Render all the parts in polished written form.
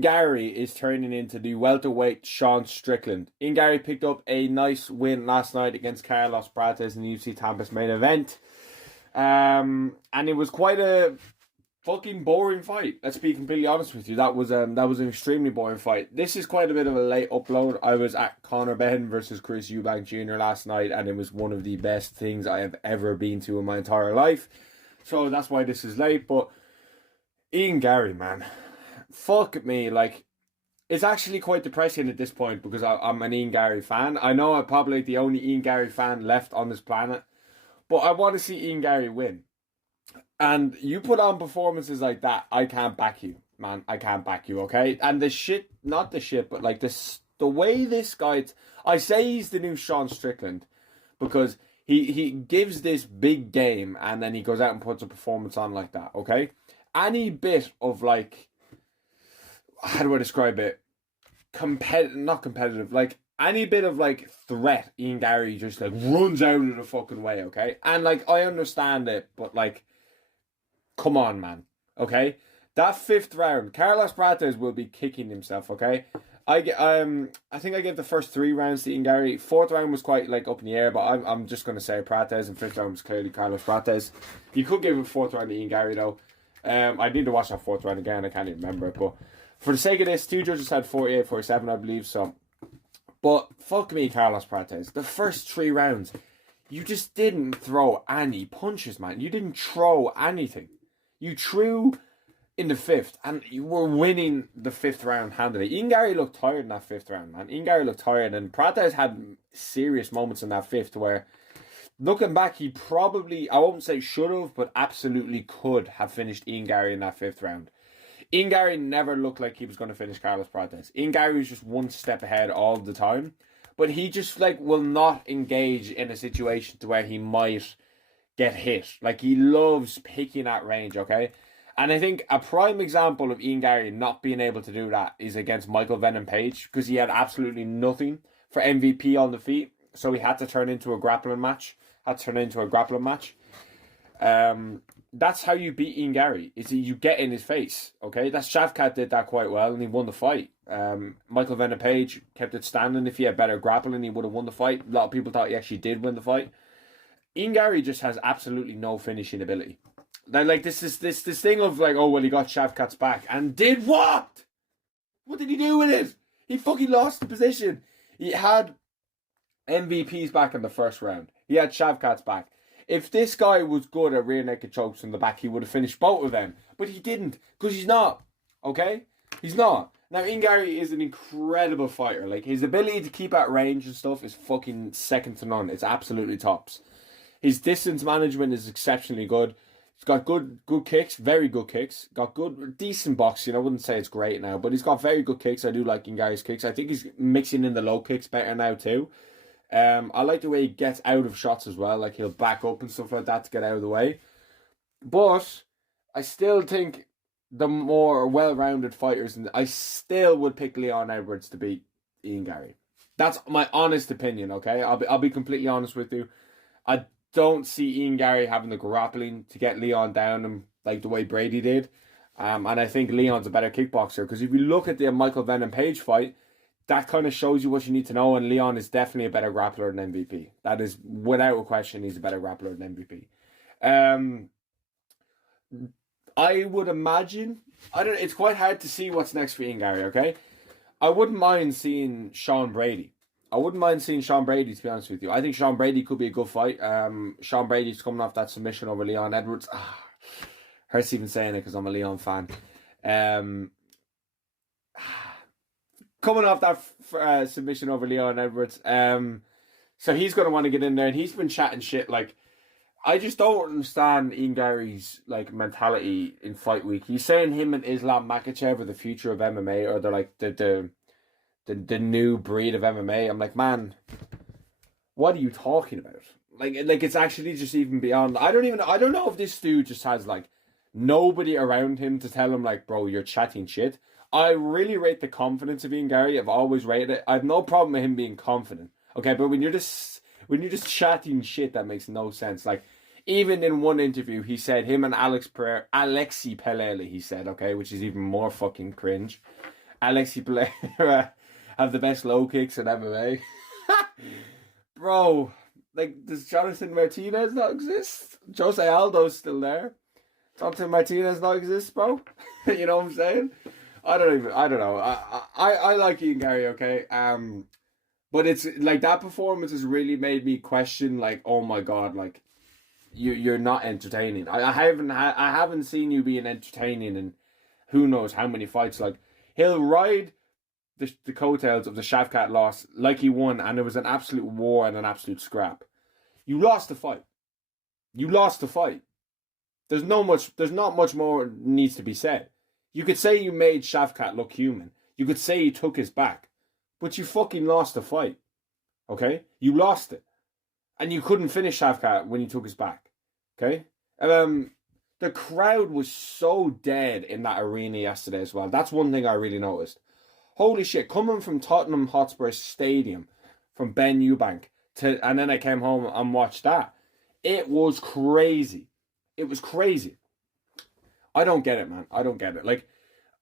Garry is turning into the welterweight Sean Strickland. Ian Garry picked up a nice win last night against Carlos Prates in the UFC Tampa's main event. And it was quite a fucking boring fight. Let's be completely honest with you. That was an extremely boring fight. This is quite a bit of a late upload. I was at Conor Benn versus Chris Eubank Jr. last night, and it was one of the best things I have ever been to in my entire life. So that's why this is late. But Ian Garry, man. Fuck me, like, it's actually quite depressing at this point because I'm an Ian Garry fan. I know I'm probably the only Ian Garry fan left on this planet, but I want to see Ian Garry win. And you put on performances like that, I can't back you, man. I can't back you, okay? And not the shit, but like this, the way this guy, I say he's the new Sean Strickland because he gives this big game and then he goes out and puts a performance on like that, okay? Any bit of like, how do I describe it? Not competitive. Like any bit of like threat, Ian Garry just like runs out of the fucking way. Okay, and like I understand it, but like, come on, man. Okay, that fifth round, Carlos Prates will be kicking himself. Okay, I think I gave the first 3 rounds to Ian Garry. Fourth round was quite like up in the air, but I'm just gonna say Prates, and fifth round was clearly Carlos Prates. You could give a fourth round to Ian Garry though. I need to watch that fourth round again. I can't even remember it, but. For the sake of this, 2 judges had 48, 47, I believe, so. But, fuck me, Carlos Prates. The first 3 rounds, you just didn't throw any punches, man. You didn't throw anything. You threw in the 5th, and you were winning the 5th round handily. Ian Garry looked tired in that 5th round, man. Ian Garry looked tired, and Prates had serious moments in that 5th where, looking back, he probably, I won't say should have, but absolutely could have finished Ian Garry in that 5th round. Ian Garry never looked like he was going to finish Carlos Prates. Ian Garry was just one step ahead all the time. But he just like will not engage in a situation to where he might get hit. Like he loves picking at range, okay? And I think a prime example of Ian Garry not being able to do that is against Michael Venom Page because he had absolutely nothing for MVP on the feet. So he had to turn into a grappling match. That's how you beat Ian Garry. Is you get in his face, okay? That Shavkat did that quite well, and he won the fight. Michael Venom Page kept it standing. If he had better grappling, he would have won the fight. A lot of people thought he actually did win the fight. Ian Garry just has absolutely no finishing ability. Like this thing of like, oh well, he got Shavkat's back and did what? What did he do with it? He fucking lost the position. He had MVP's back in the first round. He had Shavkat's back. If this guy was good at rear naked chokes in the back, he would have finished both of them. But he didn't, because he's not. Okay? He's not. Now, Ian Garry is an incredible fighter. Like, his ability to keep at range and stuff is fucking second to none. It's absolutely tops. His distance management is exceptionally good. He's got good kicks, very good kicks. Got good, decent boxing. I wouldn't say it's great now, but he's got very good kicks. I do like Ian Garry's kicks. I think he's mixing in the low kicks better now, too. I like the way he gets out of shots as well. Like, he'll back up and stuff like that to get out of the way. But I still think the more well-rounded fighters, and I still would pick Leon Edwards to beat Ian Garry. That's my honest opinion, okay? I'll be completely honest with you. I don't see Ian Garry having the grappling to get Leon down and like the way Brady did. And I think Leon's a better kickboxer. Because if you look at the Michael Venom Page fight, that kind of shows you what you need to know, and Leon is definitely a better grappler than MVP. That is, without a question, he's a better grappler than MVP. I would imagine, it's quite hard to see what's next for Ian Garry, okay? I wouldn't mind seeing Sean Brady. To be honest with you. I think Sean Brady could be a good fight. Sean Brady's coming off that submission over Leon Edwards. Hurts even saying it because I'm a Leon fan. Coming off that submission over Leon Edwards. So he's going to want to get in there, and he's been chatting shit. Like, I just don't understand Ian Garry's like mentality in fight week. He's saying him and Islam Makhachev are the future of MMA, or they're like the new breed of MMA. I'm like, man, what are you talking about? Like it's actually just even beyond. I don't know if this dude just has like nobody around him to tell him like, bro, you're chatting shit. I really rate the confidence of Ian Garry. I've always rated it. I have no problem with him being confident. Okay, but when you're just chatting shit, that makes no sense. Like, even in one interview, he said him and Alexi Pelele, he said, okay, which is even more fucking cringe. Alexi Pereira have the best low kicks in MMA. Bro, like, does Jonathan Martinez not exist? Jose Aldo's still there. Jonathan Martinez not exist, bro? You know what I'm saying? I don't know. I like Ian Garry, okay? But it's like that performance has really made me question, like, oh my god, like, you're not entertaining. I haven't seen you being entertaining in who knows how many fights. Like, he'll ride the coattails of the Shavkat loss like he won, and it was an absolute war and an absolute scrap. You lost the fight. There's not much more needs to be said. You could say you made Shavkat look human. You could say you took his back. But you fucking lost the fight. Okay? You lost it. And you couldn't finish Shavkat when you took his back. Okay? The crowd was so dead in that arena yesterday as well. That's one thing I really noticed. Holy shit, coming from Tottenham Hotspur Stadium, from Ben Eubank, and then I came home and watched that. It was crazy. It was crazy. I don't get it, man. I don't get it. Like,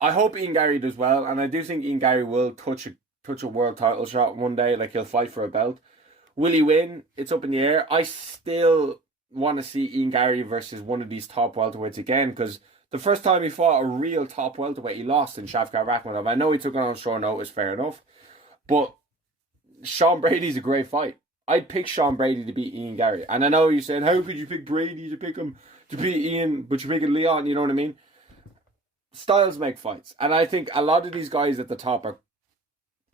I hope Ian Garry does well, and I do think Ian Garry will touch a world title shot one day. Like, he'll fight for a belt. Will he win? It's up in the air. I still want to see Ian Garry versus one of these top welterweights again, because the first time he fought a real top welterweight, he lost in Shavkat Rakhmonov. I know he took it on short notice, fair enough, but Sean Brady's a great fight. I'd pick Sean Brady to beat Ian Garry. And I know you're saying, how could you pick Brady to pick him to beat Ian, but you're picking Leon, you know what I mean? Styles make fights. And I think a lot of these guys at the top are...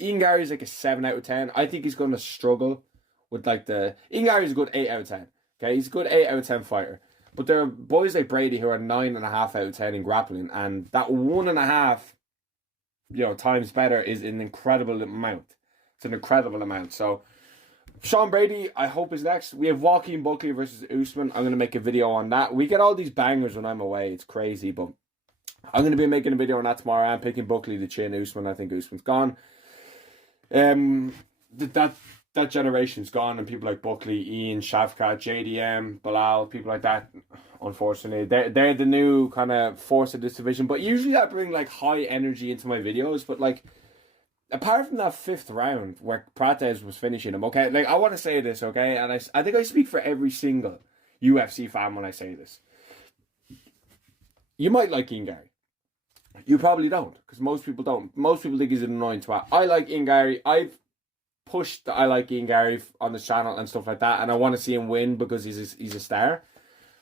Ian Garry's like a 7 out of 10. I think he's going to struggle with like the... Ian Garry's a good 8 out of 10. Okay, he's a good 8 out of 10 fighter. But there are boys like Brady who are 9.5 out of 10 in grappling. And that 1.5, times better is an incredible amount. It's an incredible amount. So... Sean Brady, I hope, is next. We have Joaquin Buckley versus Usman. I'm going to make a video on that. We get all these bangers when I'm away. It's crazy, but I'm going to be making a video on that tomorrow. I'm picking Buckley to chin Usman. I think Usman's gone. That generation's gone, and people like Buckley, Ian, Shavkat, JDM, Bilal, people like that, unfortunately, they're the new kind of force of this division. But usually I bring like high energy into my videos, but like, apart from that 5th round where Prates was finishing him, okay, like, I want to say this, okay, and I think I speak for every single UFC fan when I say this. You might like Ian Garry. You probably don't, because most people don't. Most people think he's an annoying twat. I like Ian Garry. I've pushed that I like Ian Garry on this channel and stuff like that, and I want to see him win because he's a star.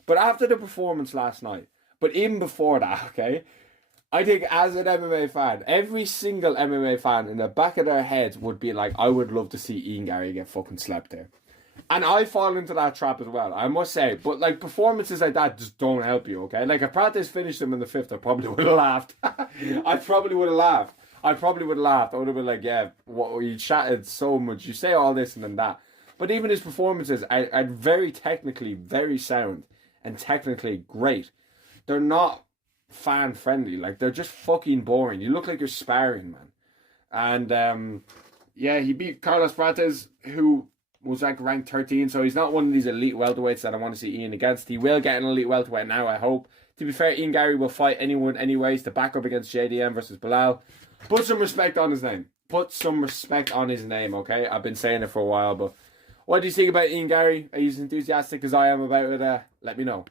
But after the performance last night, but even before that, okay, I think as an MMA fan, every single MMA fan in the back of their heads would be like, I would love to see Ian Garry get fucking slapped there. And I fall into that trap as well, I must say. But like, performances like that just don't help you, okay? Like, if Prates finished him in the 5th, I probably would have laughed. I probably would have laughed. I would have been like, yeah, you chatted so much. You say all this and then that. But even his performances are very technically very sound and technically great. They're not fan friendly. Like, they're just fucking boring. You look like you're sparring, man. And yeah, he beat Carlos Prates, who was like ranked 13, so he's not one of these elite welterweights that I want to see Ian against. He will get an elite welterweight now, I hope. To be fair, Ian Garry will fight anyone anyways to back up against JDM versus Bilal. Put some respect on his name. Okay? I've been saying it for a while, but what do you think about Ian Garry? Are you as enthusiastic as I am about it? Let me know.